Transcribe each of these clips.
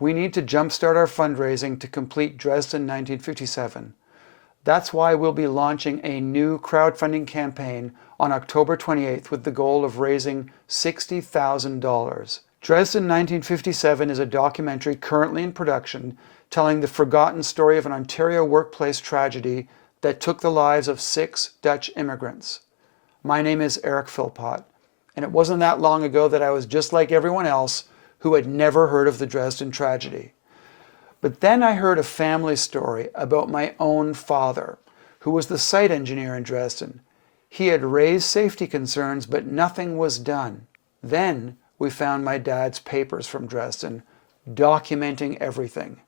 We need to jumpstart our fundraising to complete Dresden 1957. That's why we'll be launching a new crowdfunding campaign on October 28th with the goal of raising $60,000. Dresden 1957 is a documentary currently in production telling the forgotten story of an Ontario workplace tragedy that took the lives of 6 Dutch immigrants. My name is Eric Philpott, and it wasn't that long ago that I was just like everyone else who had never heard of the Dresden tragedy. But then I heard a family story about my own father, who was the site engineer in Dresden. He had raised safety concerns, but nothing was done. Then we found my dad's papers from Dresden, documenting everything.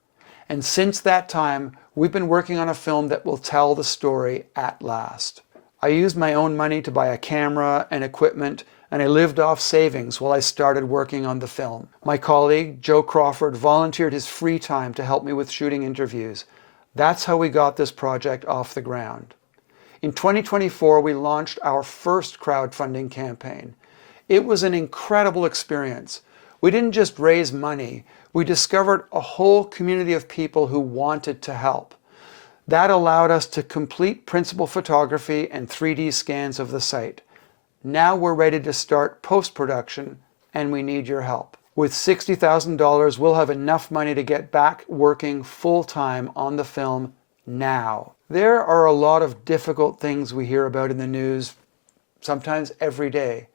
And since that time, we've been working on a film that will tell the story at last. I used my own money to buy a camera and equipment, and I lived off savings while I started working on the film. My colleague, Joe Crawford, volunteered his free time to help me with shooting interviews. That's how we got this project off the ground. In 2024, we launched our first crowdfunding campaign. It was an incredible experience. We didn't just raise money, we discovered a whole community of people who wanted to help. That allowed us to complete principal photography and 3D scans of the site. Now we're ready to start post-production, and we need your help. With $60,000, we'll have enough money to get back working full-time on the film now. There are a lot of difficult things we hear about in the news, sometimes every day.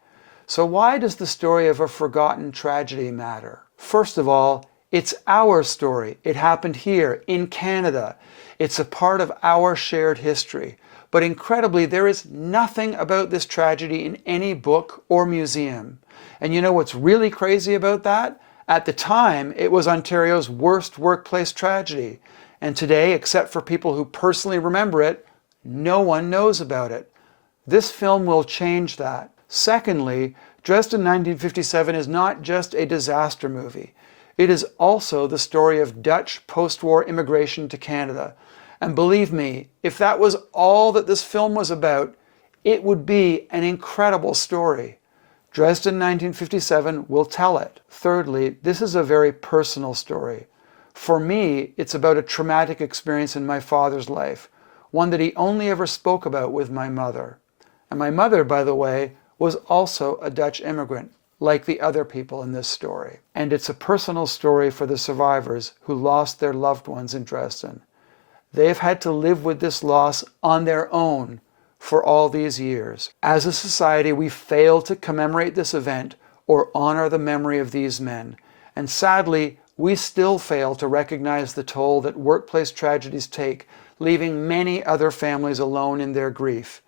So why does the story of a forgotten tragedy matter? First of all, it's our story. It happened here in Canada. It's a part of our shared history. But incredibly, there is nothing about this tragedy in any book or museum. And you know what's really crazy about that? At the time, it was Ontario's worst workplace tragedy. And today, except for people who personally remember it, no one knows about it. This film will change that. Secondly, Dresden 1957 is not just a disaster movie. It is also the story of Dutch post-war immigration to Canada. And believe me, if that was all that this film was about, it would be an incredible story. Dresden 1957 will tell it. Thirdly, this is a very personal story. For me, it's about a traumatic experience in my father's life, one that he only ever spoke about with my mother. And my mother, by the way, was also a Dutch immigrant, like the other people in this story. And it's a personal story for the survivors who lost their loved ones in Dresden. They've had to live with this loss on their own for all these years. As a society, we fail to commemorate this event or honor the memory of these men. And sadly, we still fail to recognize the toll that workplace tragedies take, leaving many other families alone in their grief.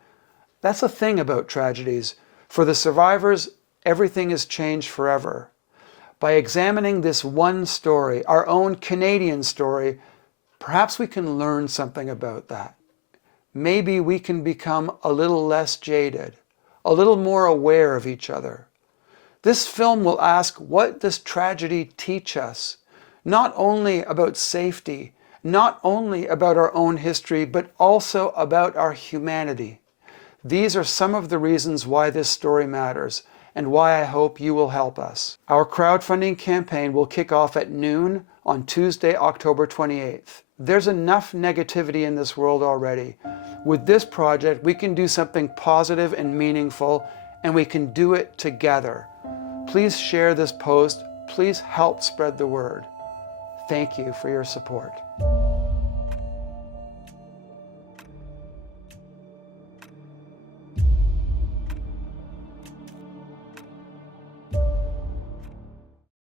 That's the thing about tragedies. For the survivors, everything is changed forever. By examining this one story, our own Canadian story, perhaps we can learn something about that. Maybe we can become a little less jaded, a little more aware of each other. This film will ask, what does tragedy teach us? Not only about safety, not only about our own history, but also about our humanity. These are some of the reasons why this story matters, and why I hope you will help us. Our crowdfunding campaign will kick off at noon on Tuesday, October 28th. There's enough negativity in this world already. With this project, we can do something positive and meaningful, and we can do it together. Please share this post. Please help spread the word. Thank you for your support.